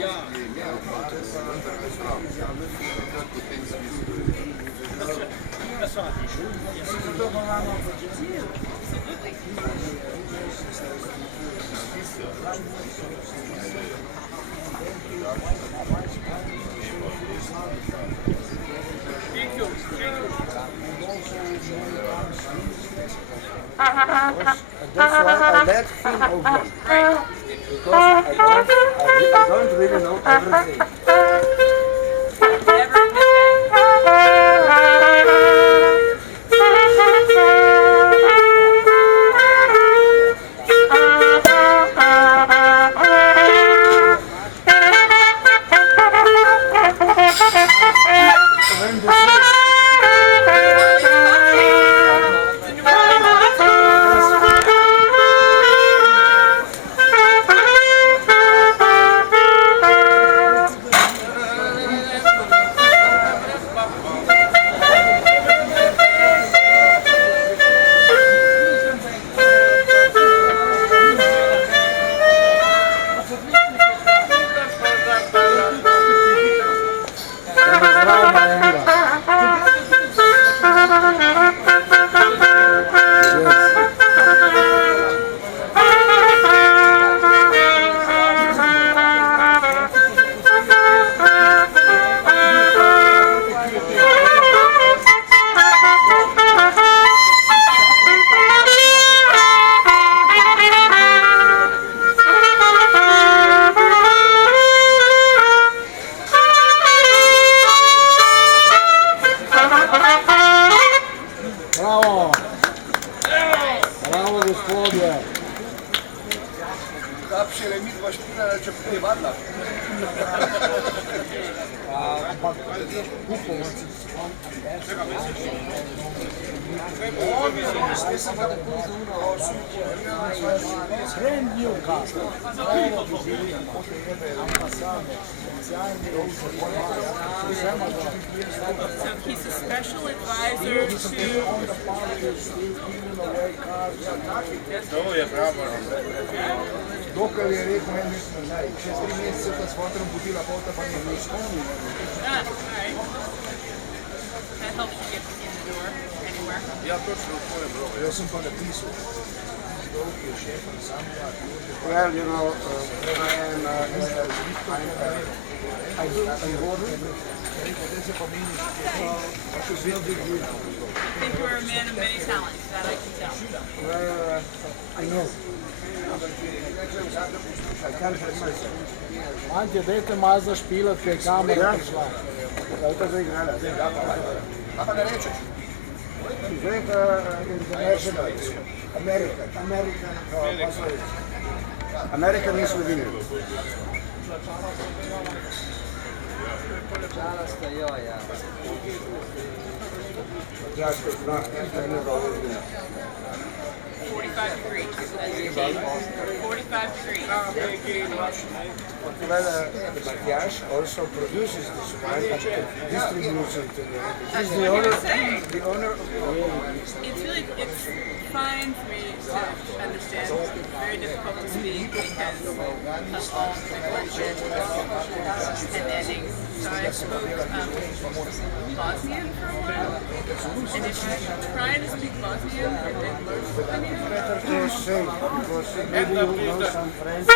That's why I let him over. Because I don't really know everything. Bravo! Bravo, gospodje! Kapšele mi dva špina, če prijevadla. Ampak, Pupovac, brand new cast. So he's a special advisor to... Dokaj je rekel, ne mislim, ne, še 3 mesece ta s fotom budila, pota pa ne spomnil. Alright. That helps you get in the door anywhere. Ja, točno, to je bilo. Jaz sem pa napisal. Dolg je šefom sam, Well, you know, I ordered. I think you're a man of many talents, that I can tell. Well, I know. I can't help myself. Ante, dajte malo zašpilati, kaj je kamera prišla. Da je to zdaj igrala. A pa ne rečeš? Zdaj international. American is within you. Just not 45 degrees. That's 45 degrees. well, the Bajaj also produces this wine and distributes it. He's the owner of It's really, it's fine for me to understand. It's very difficult to speak because of all the words and endings. So I spoke Bosnian for a while. And if you try to speak Bosnian and then learn Slovenian, to say, because maybe you know some French.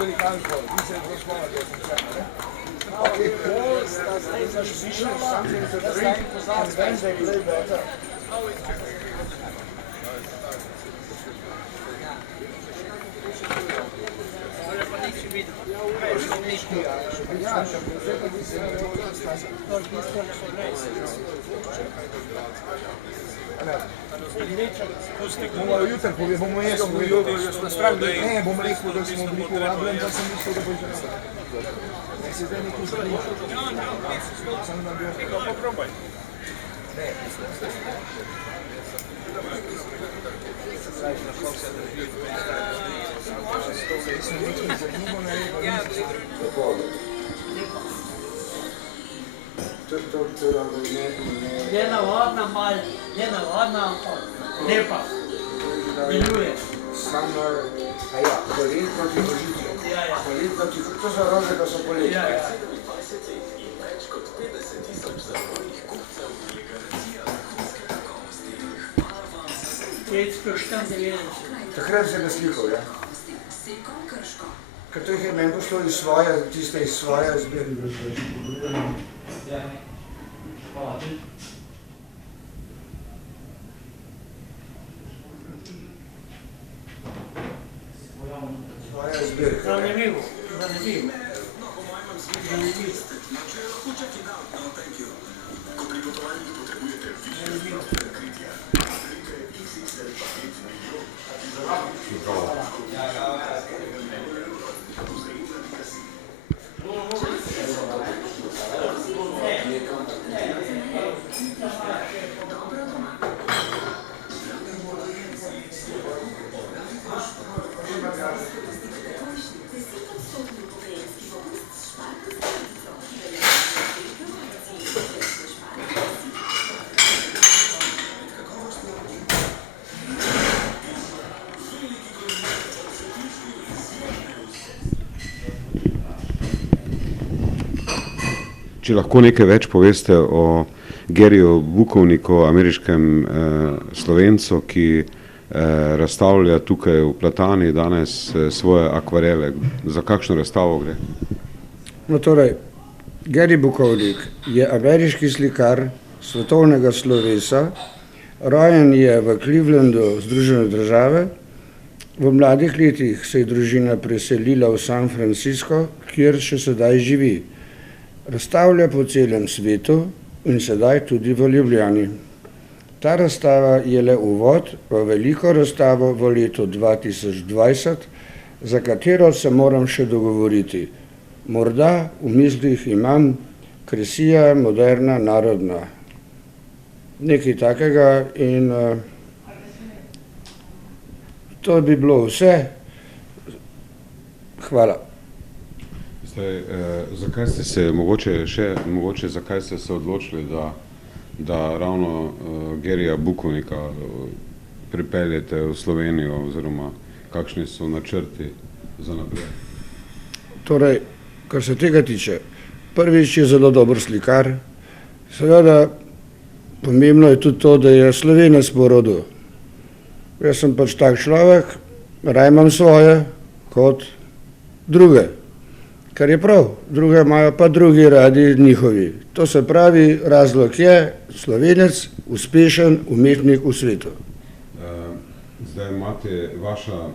velikan pol, vi se je proslova, da sem čakal. Pol sta zdaj zašpišala, da sta jim pozabili, da je play better. Bomo jutri povedali, bomo jaz povedal. Ne, bom rekel, da smo bili povabljeni, pa sem mislil, da bo že nastavljeno. Ne se zdaj nekaj zbrišal. Sem nam bil. Popробуй. Ne. Je navadna mal, je navadna, ampak lepa. Deluje. Samo, polet proti božitju. Polet proti, to so rože, da so poleti. Takrat se ga slikal, ja. Ker to jih je meni pošlo iz svoje zbirke. Svoja zbirka. Zanimivo. Če lahko nekaj več poveste o Garyju Bukovniku, ameriškem Slovencu, ki razstavlja tukaj v Platani danes svoje akvarele. Za kakšno razstavo gre? No torej, Gary Bukovnik je ameriški slikar svetovnega slovesa, rojen je v Clevelandu, Združene države. V mladih letih se je družina preselila v San Francisco, kjer še sedaj živi. Razstavlja po celem svetu in sedaj tudi v Ljubljani. Ta razstava je le uvod v veliko razstavo v letu 2020, za katero se moram še dogovoriti. Morda v mislih imam Kresija moderna narodna. Nekaj takega in to bi bilo vse. Hvala. Zdaj, zakaj ste se, zakaj ste se odločili, da ravno Garyja Bukovnika pripeljete v Slovenijo, oziroma kakšni so načrti za naprej? Torej, kar se tega tiče, prvič je zelo dober slikar, seveda pomembno je tudi to, da je Slovenec po rodu. Jaz sem pač tak človek, raje imam svoje kot druge. Kar je prav, druge imajo pa drugi radi njihovi. To se pravi, razlog je Slovenec, uspešen umetnik v svetu. Zdaj imate vaša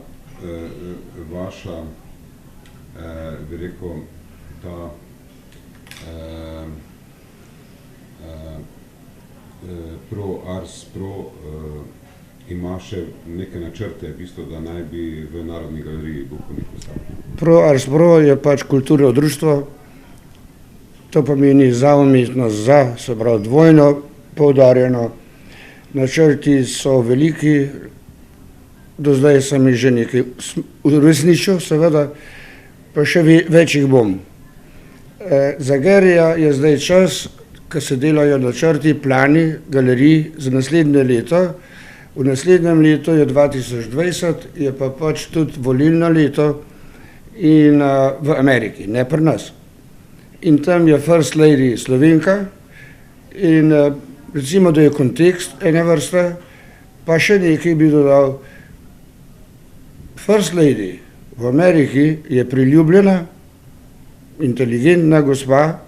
bi rekel, ta Ars Pro ima še neke načrte, v bistvu, da naj bi v Narodni galeriji Bukovnik postal. Ars Pro je pač kulturno društvo, to pomeni za umetnost, se pravi dvojno poudarjeno. Načrti so veliki, do zdaj sem jih že nekaj uresničil, seveda, pa še več jih bom. Za Garyja je zdaj čas, ko se delajo načrti, plani galerij za naslednje leto. V naslednjem letu je 2020, je pa pač tudi volilno leto in v Ameriki, ne pri nas. In tam je First Lady Slovenka in recimo, da je kontekst ene vrste, pa še nekaj bi dodal. First Lady v Ameriki je priljubljena, inteligentna gospa,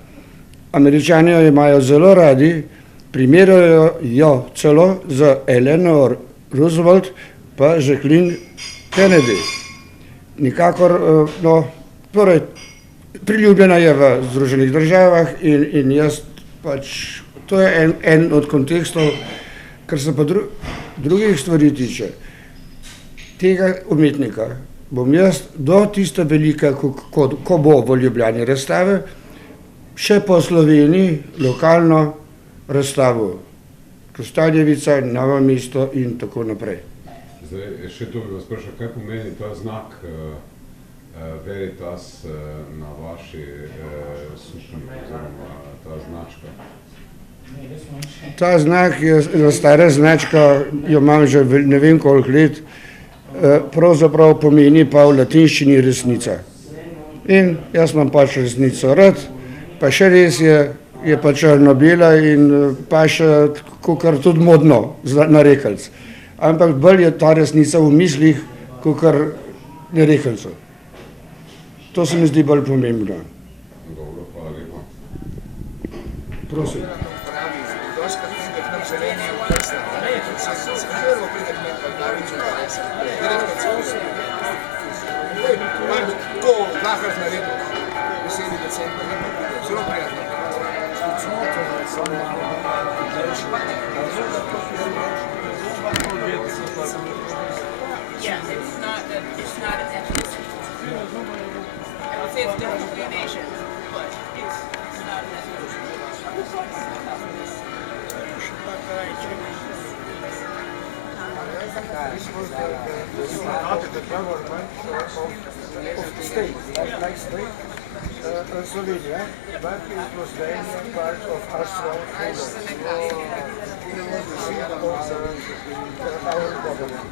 Američani jo imajo zelo radi, primerjajo jo celo z Eleanor Roosevelt pa Jacqueline Kennedy. Nikakor, torej, priljubljena je v Združenih državah in jaz pač, to je en od kontekstov, kar se pa drugih stvari tiče. Tega umetnika bom jaz do tiste velike, ko bo v Ljubljani razstave, še po Sloveniji lokalno razstavo. Kostanjevica, Novo mesto in tako naprej. Zdaj, še to bi vas vprašal, kaj pomeni ta znak Veritas na vaši suknji oziroma ta značka? Ta znak je stara značka, jo imam že ne vem koliko let, pravzaprav pomeni pa v latinščini resnica. In jaz imam pač resnico rad, pa še res je pa črno-bela in pa še kakor tudi modno na rekelc. Ampak bolj je ta resnica v mislih, kakor na rekelcu. To se mi zdi bolj pomembno. Dobro, hvala lepa. Prosim. Pravi, doskrat pride k nam zelenje v prsta. Prvo pride k nam Baldavič v prsta. Direktno celo. Tako lahko naredil. Veseli decembr. Zelo prijatno. Yeah, it's not an ethnicity. I would say it's definitely a nation, but it's not an ethnicity. Slovenia, but it was then part of our government.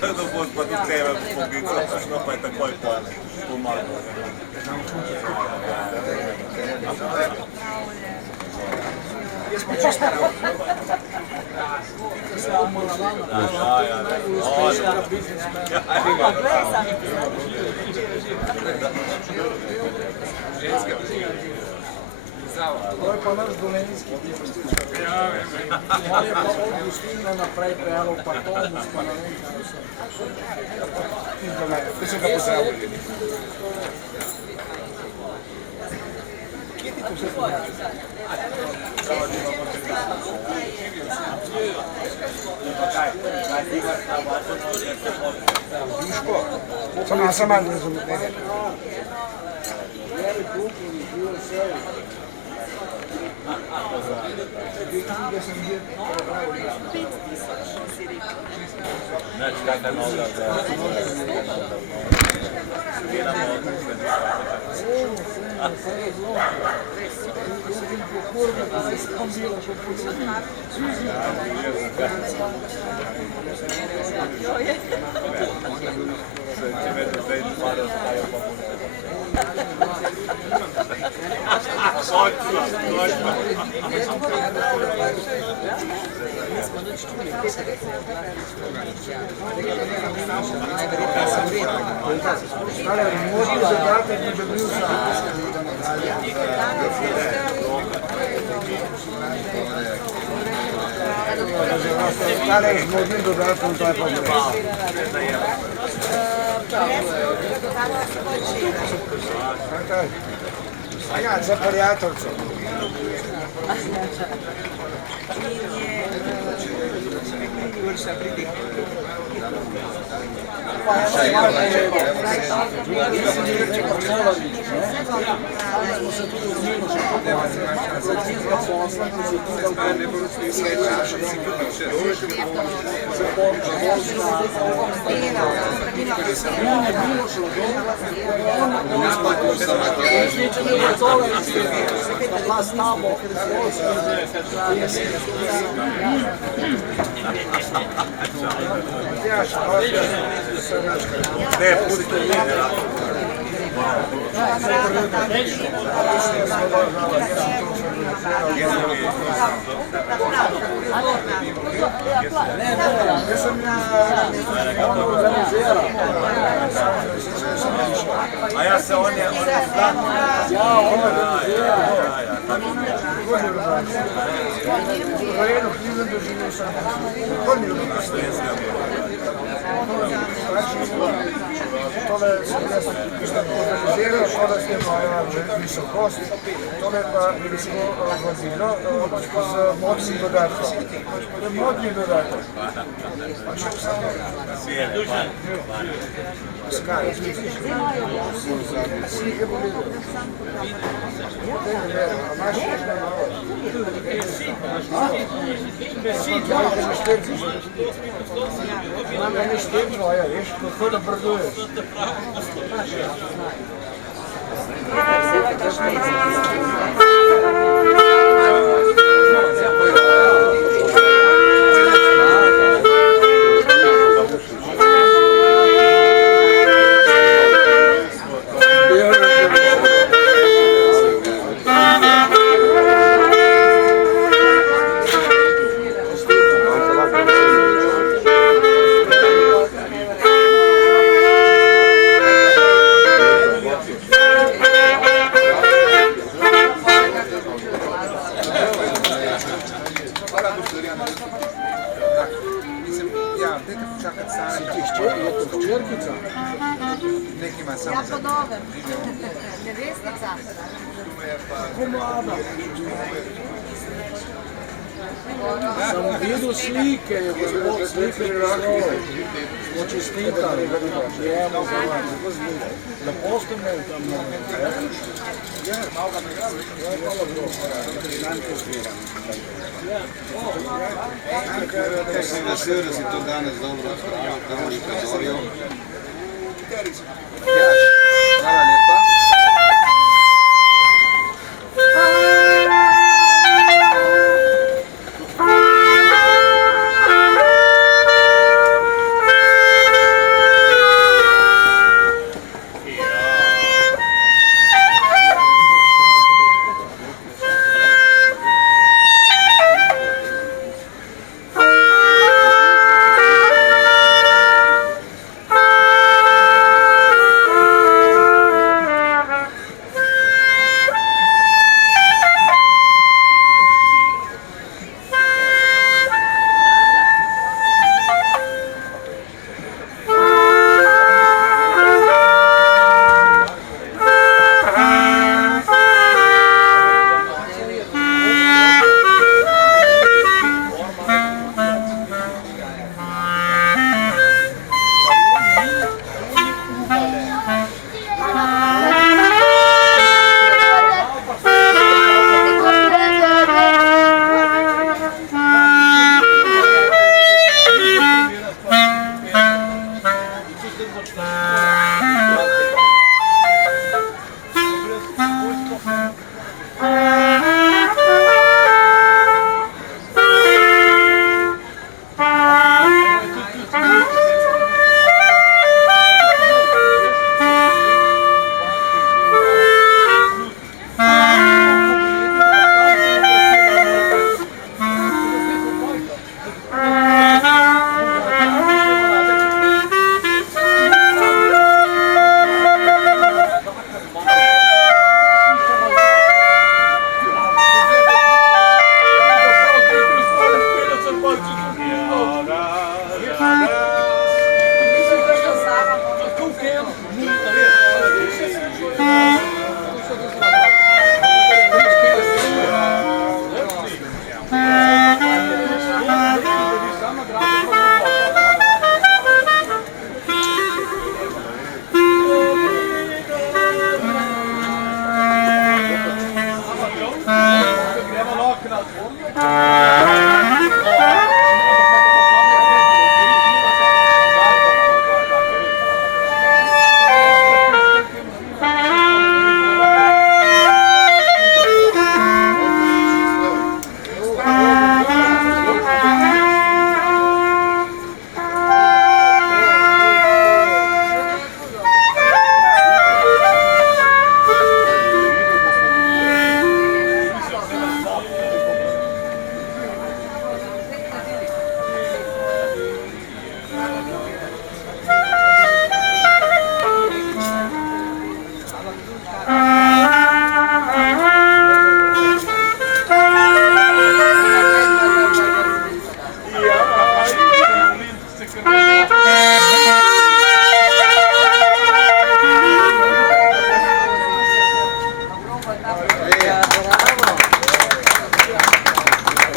Da boš pa do tebe poklical, no pa je takoj pomagal. Jaz pa čisto prav. To je pa naš dolenijski bifostičar. On je pa od Gostinja naprej prejelo pa Tomus, pa ne vem kaj vse. In to ne, to se ga pozdravljali. Kje ti to vse pomagaš? Duško, sama ne razumem. Znači, kakva noga za... Možno zadatek bi dobil Stale z možnim dodatkom, to je pa ja, za prijateljco. Ne, pustite A ja se on je Tole sam organiziral, tole s tem visokost, tole pa visoko vozilo z modnim dodatkom. To je modni dodatek. Skaj, slike bo videl. Imam ga neštet dvoja, veš, kako napreduješ. Ja, po novem. Nevestnica. Sam videl slike, je gospod slike prišel. Smo čestitali, jemo za vas. Lepo ste imeli tam na Jaz sem vesel, da si to danes dobro pripozoril. Hvala lepa.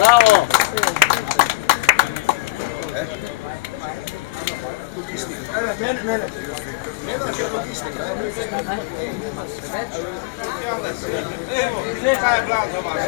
Bravo. Kaj je bila za vas?